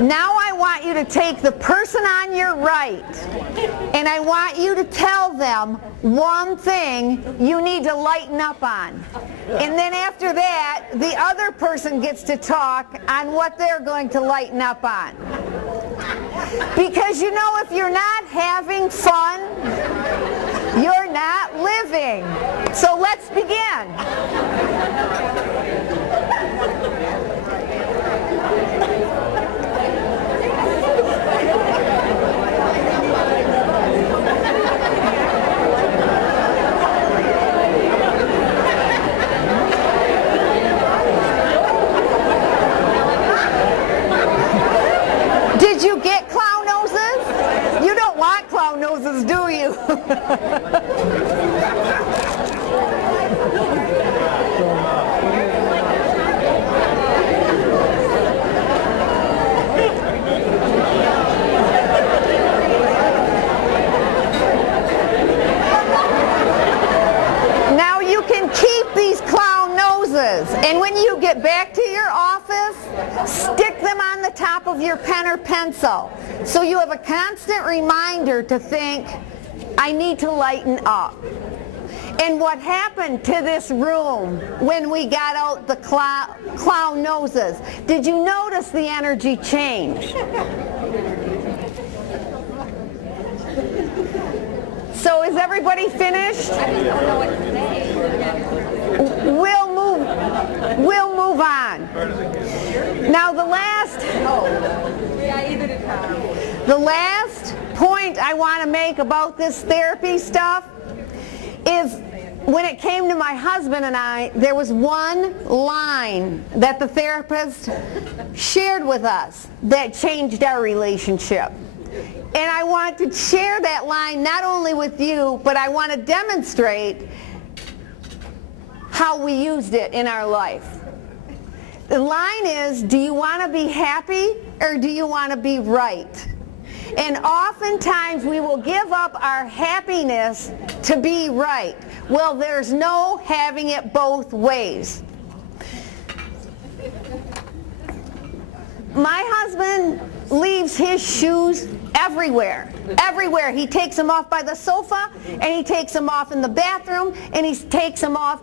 Now I want you to take the person on your right and I want you to tell them one thing you need to lighten up on. And then after that, the other person gets to talk on what they're going to lighten up on. Because you know, if you're not having fun, you're not living. So let's begin. Did you get clown noses? You don't want clown noses, do you? Now you can keep these clown noses, and when you get back to your office, stick them on the top of your pen or pencil so you have a constant reminder to think, I need to lighten up. And what happened to this room when we got out the clown noses? Did you notice the energy change? So is everybody finished? We'll move on. Now the last point I want to make about this therapy stuff is when it came to my husband and I, there was one line that the therapist shared with us that changed our relationship. And I want to share that line not only with you, but I want to demonstrate how we used it in our life. The line is, do you want to be happy or do you want to be right? And oftentimes we will give up our happiness to be right. Well, there's no having it both ways. My husband leaves his shoes everywhere. Everywhere. He takes them off by the sofa, and he takes them off in the bathroom, and he takes them off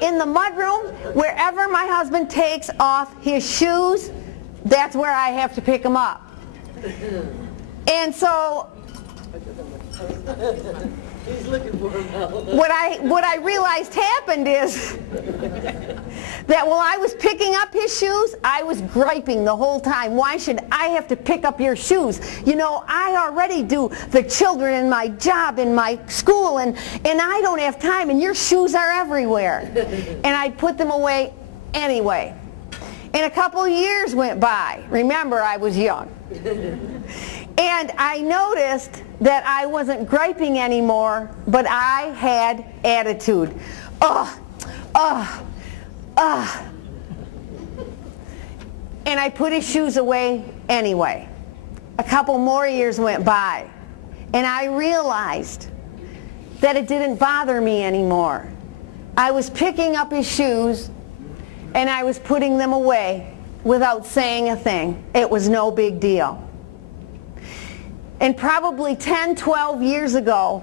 in the mudroom. Wherever my husband takes off his shoes, that's where I have to pick them up. And so what I realized happened is that while I was picking up his shoes, I was griping the whole time. Why should I have to pick up your shoes? You know, I already do the children and my job and my school, and I don't have time, and your shoes are everywhere. And I'd put them away anyway. And a couple years went by. Remember, I was young. And I noticed that I wasn't griping anymore, but I had attitude. And I put his shoes away anyway. A couple more years went by, and I realized that it didn't bother me anymore. I was picking up his shoes, and I was putting them away without saying a thing. It was no big deal. And probably 10, 12 years ago,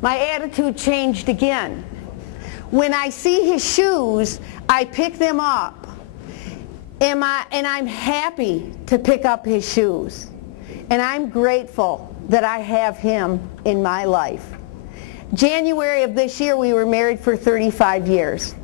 my attitude changed again. When I see his shoes, I pick them up. And I'm happy to pick up his shoes. And I'm grateful that I have him in my life. January of this year, we were married for 35 years.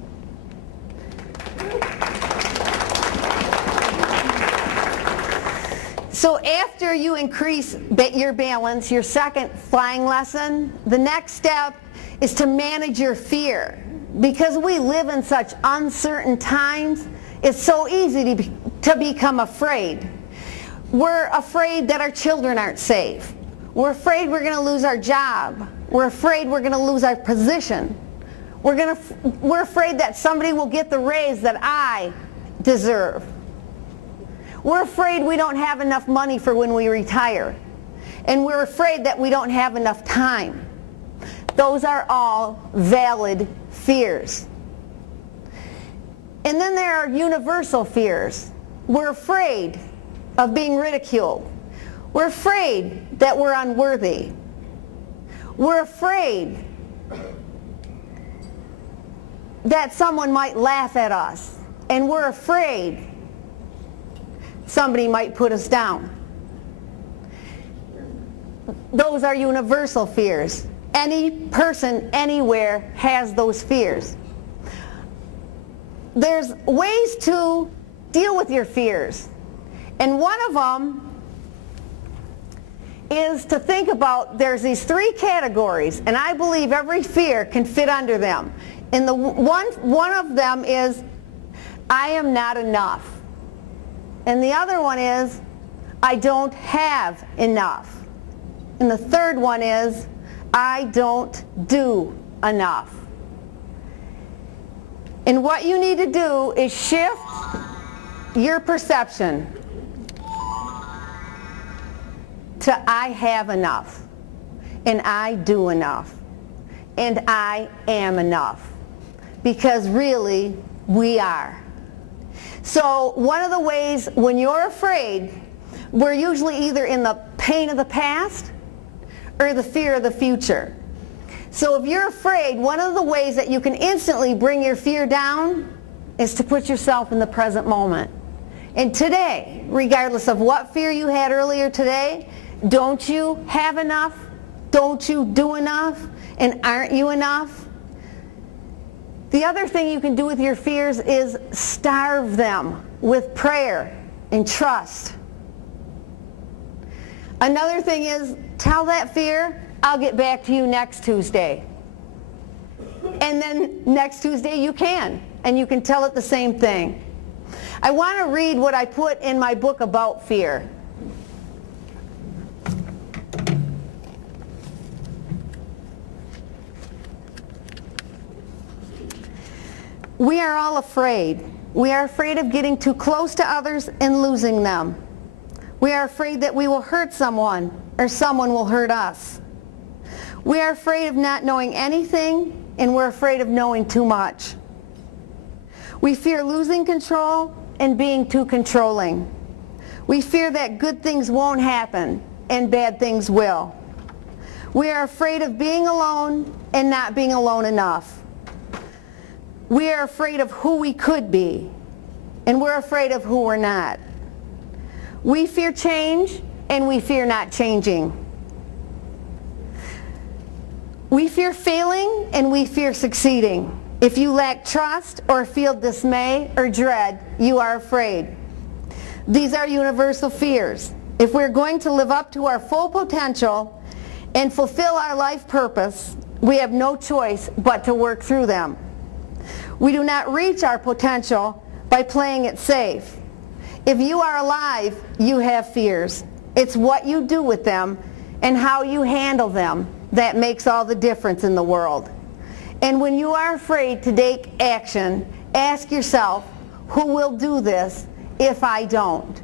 So after you increase your balance, your second flying lesson, the next step is to manage your fear. Because we live in such uncertain times, it's so easy to become afraid. We're afraid that our children aren't safe. We're afraid we're going to lose our job. We're afraid we're going to lose our position. We're afraid that somebody will get the raise that I deserve. We're afraid we don't have enough money for when we retire. And we're afraid that we don't have enough time. Those are all valid fears. And then there are universal fears. We're afraid of being ridiculed. We're afraid that we're unworthy. We're afraid that someone might laugh at us. And we're afraid somebody might put us down. Those are universal fears. Any person, anywhere, has those fears. There's ways to deal with your fears. And one of them is to think about, there's these three categories, and I believe every fear can fit under them. And one of them is, I am not enough. And the other one is, I don't have enough. And the third one is, I don't do enough. And what you need to do is shift your perception to I have enough, and I do enough, and I am enough. Because really, we are. So one of the ways when you're afraid, we're usually either in the pain of the past or the fear of the future. So if you're afraid, one of the ways that you can instantly bring your fear down is to put yourself in the present moment. And today, regardless of what fear you had earlier today, don't you have enough? Don't you do enough? And aren't you enough? The other thing you can do with your fears is starve them with prayer and trust. Another thing is, tell that fear, I'll get back to you next Tuesday. And then next Tuesday you can, and you can tell it the same thing. I want to read what I put in my book about fear. We are all afraid. We are afraid of getting too close to others and losing them. We are afraid that we will hurt someone or someone will hurt us. We are afraid of not knowing anything, and we're afraid of knowing too much. We fear losing control and being too controlling. We fear that good things won't happen and bad things will. We are afraid of being alone and not being alone enough. We are afraid of who we could be, and we're afraid of who we're not. We fear change, and we fear not changing. We fear failing, and we fear succeeding. If you lack trust or feel dismay or dread, you are afraid. These are universal fears. If we're going to live up to our full potential and fulfill our life purpose, we have no choice but to work through them. We do not reach our potential by playing it safe. If you are alive, you have fears. It's what you do with them and how you handle them that makes all the difference in the world. And when you are afraid to take action, ask yourself, who will do this if I don't?